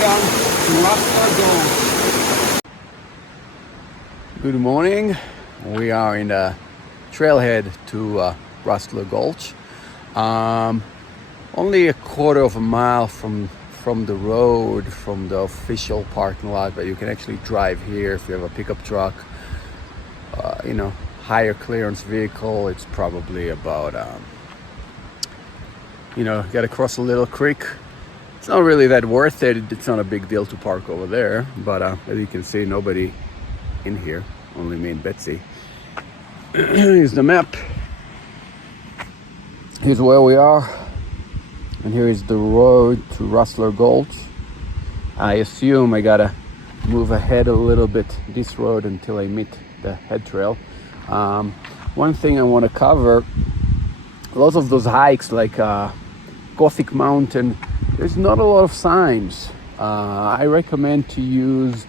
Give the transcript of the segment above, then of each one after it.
Welcome to Rustlers Gulch. Good morning. We are in the trailhead to Rustlers Gulch. Only a quarter of a mile from the road, from the official parking lot, but you can actually drive here if you have a pickup truck. Higher clearance vehicle. It's probably about you got to cross a little creek. It's not really that worth it. It's not a big deal to park over there, but as you can see, nobody in here, only me and Betsy. Here's the map. Here's where we are, and here is the road to Rustlers Gulch. I assume I gotta move ahead a little bit this road until I meet the head trail. One thing I want to cover, lots of those hikes like Gothic Mountain, there's not a lot of signs. I recommend to use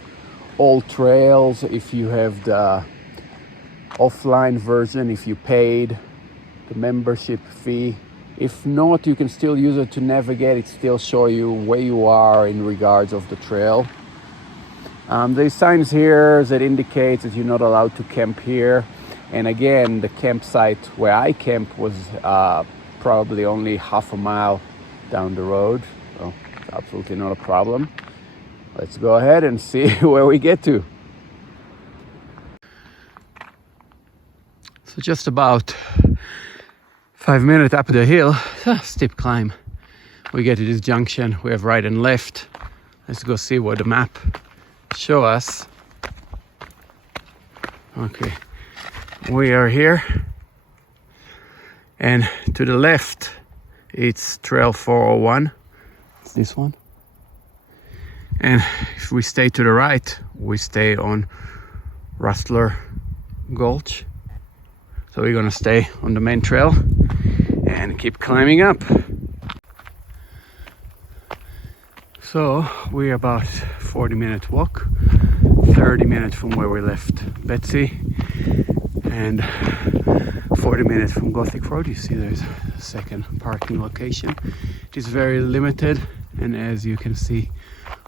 all trails if you have the offline version, if you paid the membership fee. If not, you can still use it to navigate. It still show you where you are in regards of the trail. There's signs here that indicate that you're not allowed to camp here. And again, the campsite where I camp was probably only half a mile down the road. So it's absolutely not a problem. Let's go ahead and see where we get to. So just about 5 minutes up the hill, steep climb. We get to this junction. We have right and left. Let's go see what the map show us. Okay, we are here, and to the left it's trail 401. It's this one. And if we stay to the right, we stay on Rustlers Gulch. So we're gonna stay on the main trail and keep climbing up. So we're about 40-minute walk, 30 minutes from where we left Betsy, and 40 minutes from Gothic Road. You see there's a second parking location. It is very limited, and as you can see,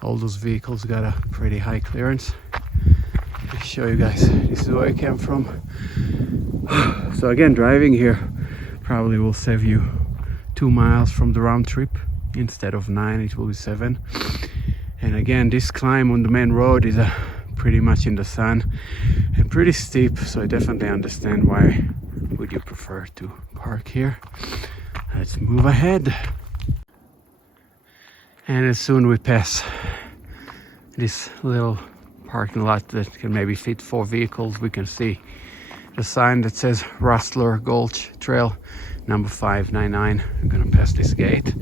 all those vehicles got a pretty high clearance. I'll show you guys, this is where I came from. So again, driving here probably will save you 2 miles from the round trip. Instead of 9, it will be 7. And again, this climb on the main road is pretty much in the sun and pretty steep, so I definitely understand why would you prefer to park here. Let's move ahead. And as soon we pass this little parking lot that can maybe fit 4 vehicles, we can see the sign that says Rustlers Gulch Trail number 599. I'm gonna pass this gate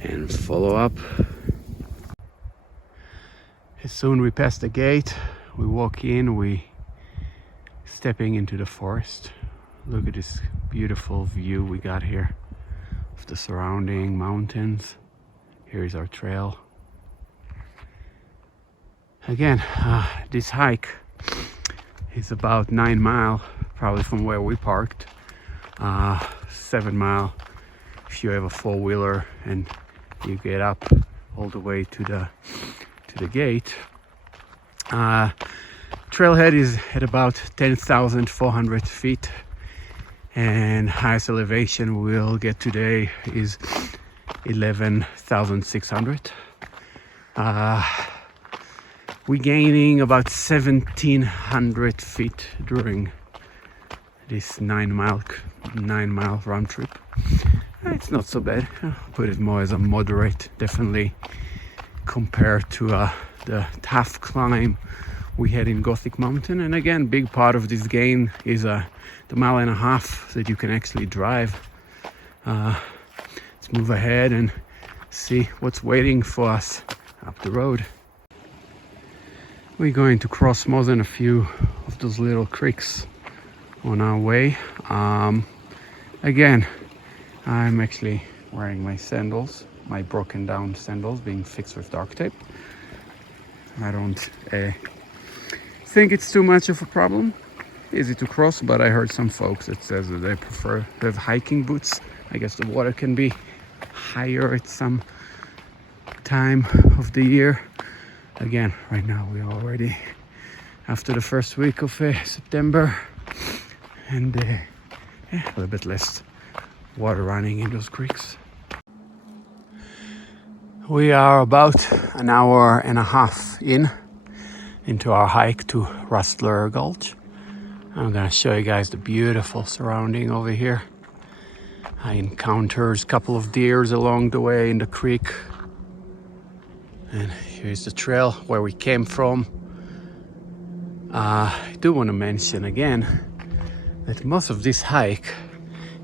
and follow up. As soon we pass the gate, we walk in, we stepping into the forest. Look at this beautiful view we got here of the surrounding mountains. Here is our trail. Again, this hike is about 9 miles, probably from where we parked. 7 miles if you have a 4-wheeler and you get up all the way to the gate. Trailhead is at about 10,400 feet, and highest elevation we'll get today is 11,600. We're gaining about 1,700 feet during this 9 mile round trip. It's not so bad. I'll put it more as a moderate, definitely compared to the tough climb we had in Gothic Mountain. And again, big part of this gain is the 1.5 miles that you can actually drive. Let's move ahead and see what's waiting for us up the road. We're going to cross more than a few of those little creeks on our way. Again, I'm actually wearing my sandals, my broken down sandals being fixed with duct tape. I don't think it's too much of a problem. Easy to cross, but I heard some folks that says that they prefer to have hiking boots. I guess the water can be higher at some time of the year. Again, right now we're already after the first week of September, and yeah, a little bit less water running in those creeks. We are about an hour and a half into our hike to Rustlers Gulch. I'm gonna show you guys the beautiful surrounding over here. I encountered a couple of deers along the way in the creek. And here's the trail where we came from. I do want to mention again that most of this hike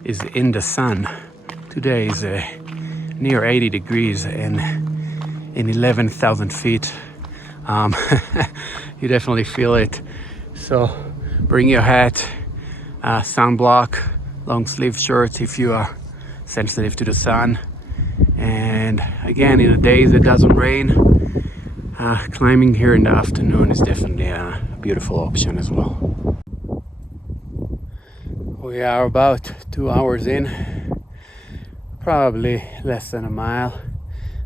is in the sun. Today is near 80 degrees and in 11,000 feet. You definitely feel it. So bring your hat, sunblock, long sleeve shirts if you are sensitive to the sun. And again, in the days it doesn't rain, climbing here in the afternoon is definitely a beautiful option as well. We are about 2 hours in, probably less than a mile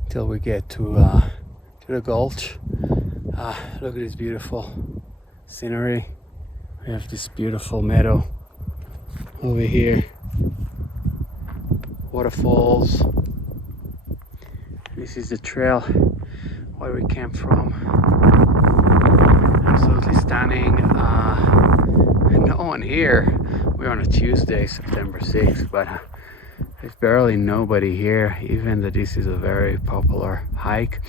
till we get to the gulch. Look at this beautiful scenery. We have this beautiful meadow over here, waterfalls. This is the trail where we came from. Absolutely stunning. No one here. We're on a Tuesday, September 6th, but there's barely nobody here, even though this is a very popular hike.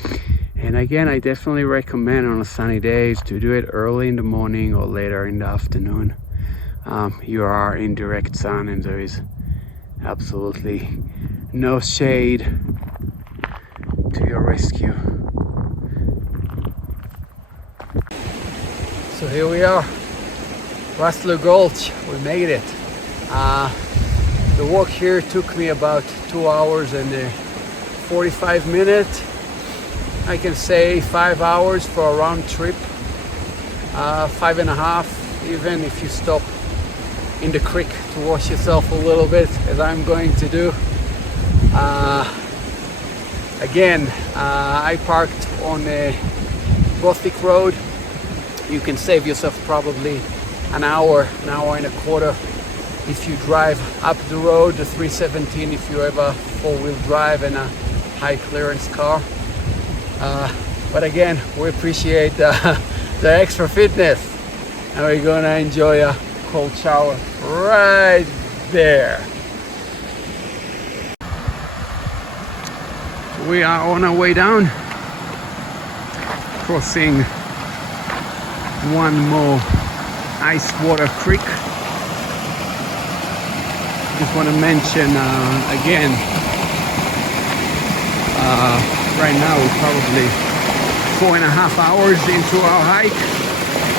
And again, I definitely recommend on sunny days to do it early in the morning or later in the afternoon. You are in direct sun and there is absolutely no shade to your rescue. So here we are, Rustlers Gulch. We made it. The walk here took me about 2 hours and 45 minutes. I can say 5 hours for a round trip, 5.5 even if you stop in the creek to wash yourself a little bit, as I'm going to do. Again, I parked on a Gothic road. You can save yourself probably an hour and a quarter if you drive up the road, the 317 if you have a four-wheel drive and a high clearance car. But again, we appreciate the extra fitness, and we're gonna enjoy a cold shower right there. We are on our way down, crossing one more ice water creek. Just want to mention again, right now we're probably 4.5 hours into our hike.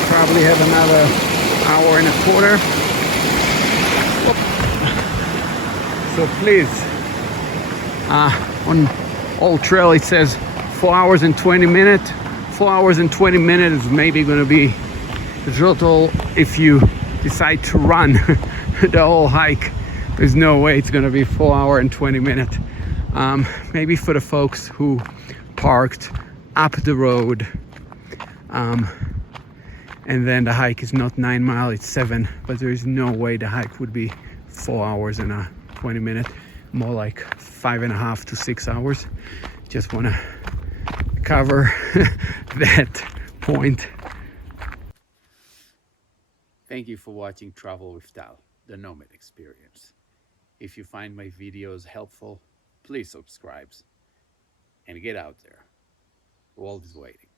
Probably have another hour and a quarter. So please, on Old Trail it says 4 hours and 20 minutes. 4 hours and 20 minutes is maybe going to be the total if you decide to run the whole hike. There's no way it's going to be 4 hours and 20 minutes. Maybe for the folks who parked up the road, and then the hike is not 9 miles, it's 7, but there is no way the hike would be 4 hours and 20 minutes, more like 5.5 to 6 hours. Just want to cover that point. Thank you for watching Travel with Tal, the Nomad Experience. If you find my videos helpful, please subscribe and get out there. The world is waiting.